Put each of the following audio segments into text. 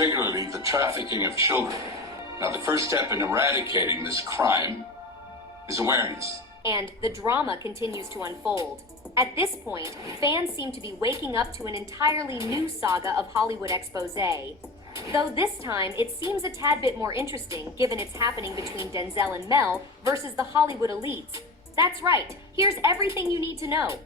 particularly the trafficking of children. Now, the first step in eradicating this crime is awareness. And the drama continues to unfold. At this point, fans seem to be waking up to an entirely new saga of Hollywood exposé. Though this time, it seems a tad bit more interesting, given it's happening between Denzel and Mel versus the Hollywood elites. That's right, here's everything you need to know.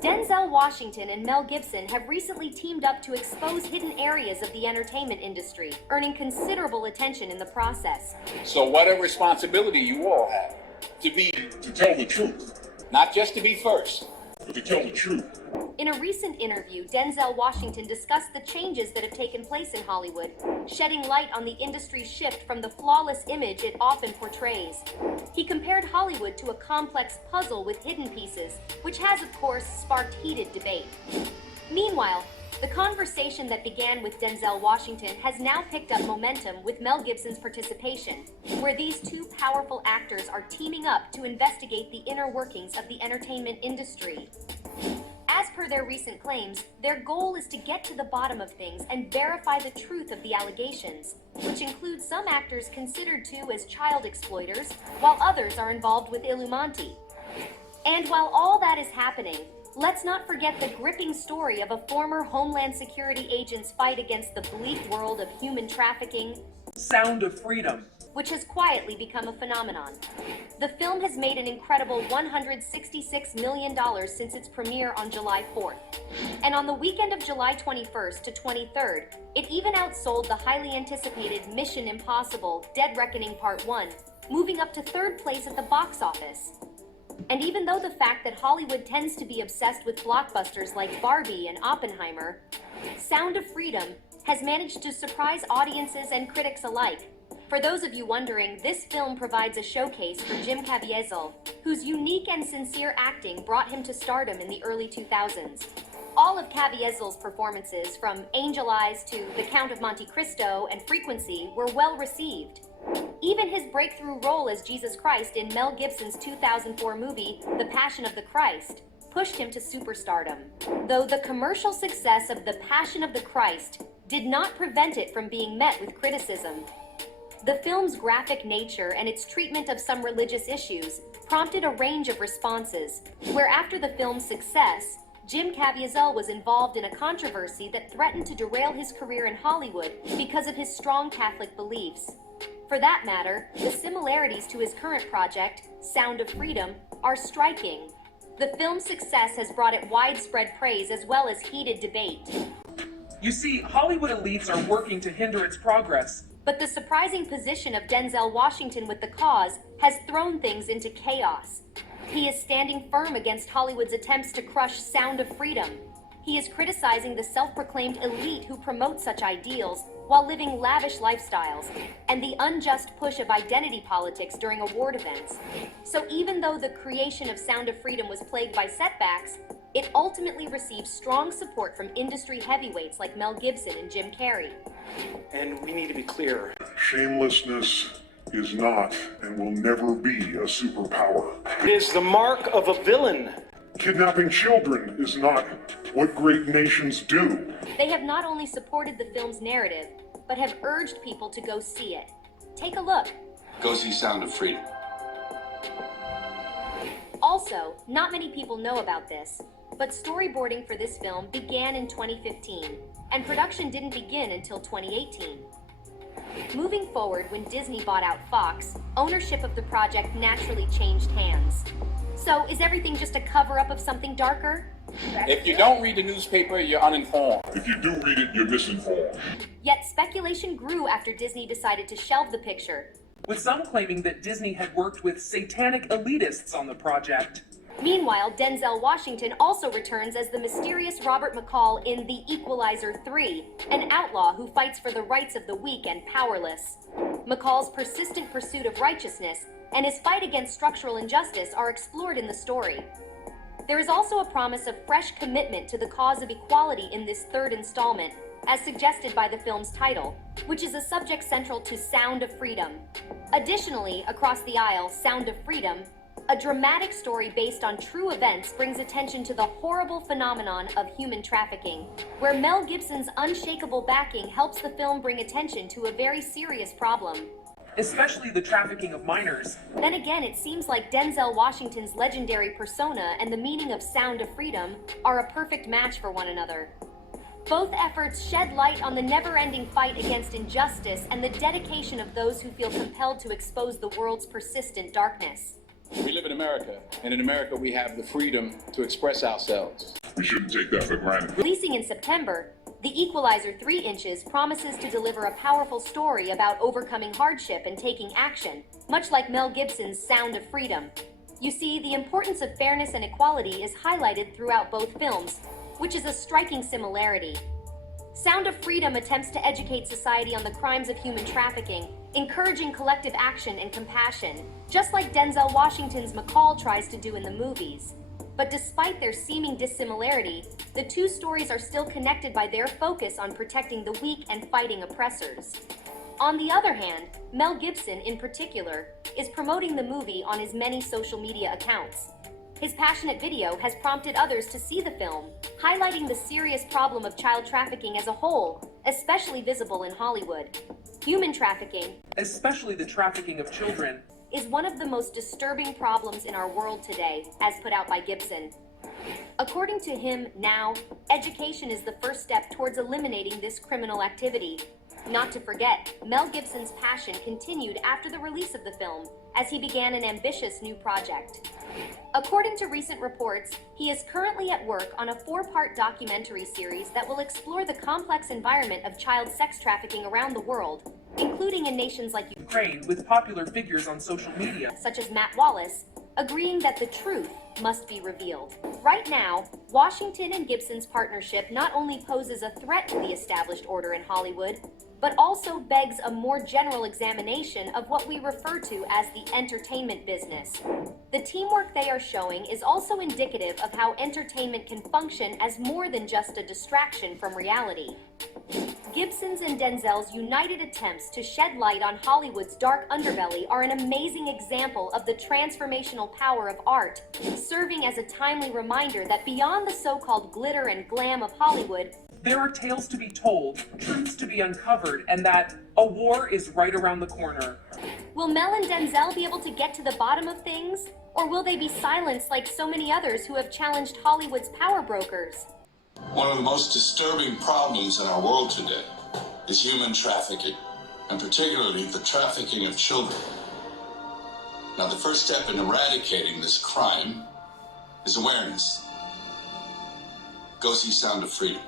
Denzel Washington and Mel Gibson have recently teamed up to expose hidden areas of the entertainment industry, earning considerable attention in the process. So what a responsibility you all have. To tell the truth. Not just to be first. But to tell the truth. In a recent interview, Denzel Washington discussed the changes that have taken place in Hollywood, shedding light on the industry's shift from the flawless image it often portrays. He compared Hollywood to a complex puzzle with hidden pieces, which has, of course, sparked heated debate. Meanwhile, the conversation that began with Denzel Washington has now picked up momentum with Mel Gibson's participation, where these two powerful actors are teaming up to investigate the inner workings of the entertainment industry. As per their recent claims, their goal is to get to the bottom of things and verify the truth of the allegations, which include some actors considered to as child exploiters, while others are involved with Illuminati. And while all that is happening, let's not forget the gripping story of a former Homeland Security agent's fight against the bleak world of human trafficking, Sound of Freedom, which has quietly become a phenomenon. The film has made an incredible $166 million since its premiere on July 4th. And on the weekend of July 21st to 23rd, it even outsold the highly anticipated Mission Impossible: Dead Reckoning Part 1, moving up to third place at the box office. And even though the fact that Hollywood tends to be obsessed with blockbusters like Barbie and Oppenheimer, Sound of Freedom has managed to surprise audiences and critics alike. For those of you wondering, this film provides a showcase for Jim Caviezel, whose unique and sincere acting brought him to stardom in the early 2000s. All of Caviezel's performances, from Angel Eyes to The Count of Monte Cristo and Frequency, were well received. Even his breakthrough role as Jesus Christ in Mel Gibson's 2004 movie, The Passion of the Christ, pushed him to superstardom. Though the commercial success of The Passion of the Christ did not prevent it from being met with criticism. The film's graphic nature and its treatment of some religious issues prompted a range of responses, where after the film's success, Jim Caviezel was involved in a controversy that threatened to derail his career in Hollywood because of his strong Catholic beliefs. For that matter, the similarities to his current project, Sound of Freedom, are striking. The film's success has brought it widespread praise as well as heated debate. You see, Hollywood elites are working to hinder its progress. But the surprising position of Denzel Washington with the cause has thrown things into chaos. He is standing firm against Hollywood's attempts to crush Sound of Freedom. He is criticizing the self-proclaimed elite who promote such ideals while living lavish lifestyles, and the unjust push of identity politics during award events. So even though the creation of Sound of Freedom was plagued by setbacks, it ultimately received strong support from industry heavyweights like Mel Gibson and Jim Carrey. And we need to be clear. Shamelessness is not and will never be a superpower. It is the mark of a villain. Kidnapping children is not what great nations do. They have not only supported the film's narrative, but have urged people to go see it. Take a look. Go see Sound of Freedom. Also, not many people know about this, but storyboarding for this film began in 2015, and production didn't begin until 2018. Moving forward, when Disney bought out Fox, ownership of the project naturally changed hands. So, is everything just a cover-up of something darker? If you don't read the newspaper, you're uninformed. If you do read it, you're misinformed. Yet speculation grew after Disney decided to shelve the picture, with some claiming that Disney had worked with satanic elitists on the project. Meanwhile, Denzel Washington also returns as the mysterious Robert McCall in The Equalizer 3, an outlaw who fights for the rights of the weak and powerless. McCall's persistent pursuit of righteousness and his fight against structural injustice are explored in the story. There is also a promise of fresh commitment to the cause of equality in this third installment, as suggested by the film's title, which is a subject central to Sound of Freedom. Additionally, across the aisle, Sound of Freedom a dramatic story based on true events brings attention to the horrible phenomenon of human trafficking, where Mel Gibson's unshakable backing helps the film bring attention to a very serious problem. Especially the trafficking of minors. Then again, it seems like Denzel Washington's legendary persona and the meaning of Sound of Freedom are a perfect match for one another. Both efforts shed light on the never-ending fight against injustice and the dedication of those who feel compelled to expose the world's persistent darkness. We live in America, and in America we have the freedom to express ourselves. We shouldn't take that for granted. Releasing in September, The Equalizer 3 Inches promises to deliver a powerful story about overcoming hardship and taking action, much like Mel Gibson's Sound of Freedom. You see, the importance of fairness and equality is highlighted throughout both films, which is a striking similarity. Sound of Freedom attempts to educate society on the crimes of human trafficking, encouraging collective action and compassion, just like Denzel Washington's McCall tries to do in the movies. But despite their seeming dissimilarity, the two stories are still connected by their focus on protecting the weak and fighting oppressors. On the other hand, Mel Gibson, in particular, is promoting the movie on his many social media accounts. His passionate video has prompted others to see the film, highlighting the serious problem of child trafficking as a whole, especially visible in Hollywood. Human trafficking, Especially the trafficking of children. is one of the most disturbing problems in our world today, as put out by Gibson. According to him, now, education is the first step towards eliminating this criminal activity. Not to forget, Mel Gibson's passion continued after the release of the film, as he began an ambitious new project. According to recent reports, he is currently at work on a 4-part documentary series that will explore the complex environment of child sex trafficking around the world, including in nations like Ukraine, with popular figures on social media. such as Matt Wallace, agreeing that the truth must be revealed. Right now, Washington and Gibson's partnership not only poses a threat to the established order in Hollywood, but also begs a more general examination of what we refer to as the entertainment business. The teamwork they are showing is also indicative of how entertainment can function as more than just a distraction from reality. Gibson's and Denzel's united attempts to shed light on Hollywood's dark underbelly are an amazing example of the transformational power of art, serving as a timely reminder that beyond the so-called glitter and glam of Hollywood, There are tales to be told, truths to be uncovered, and that a war is right around the corner. will Mel and Denzel be able to get to the bottom of things? Or will they be silenced like so many others who have challenged Hollywood's power brokers? One of the most disturbing problems in our world today is human trafficking, and particularly the trafficking of children. Now, the first step in eradicating this crime is awareness. Go see Sound of Freedom.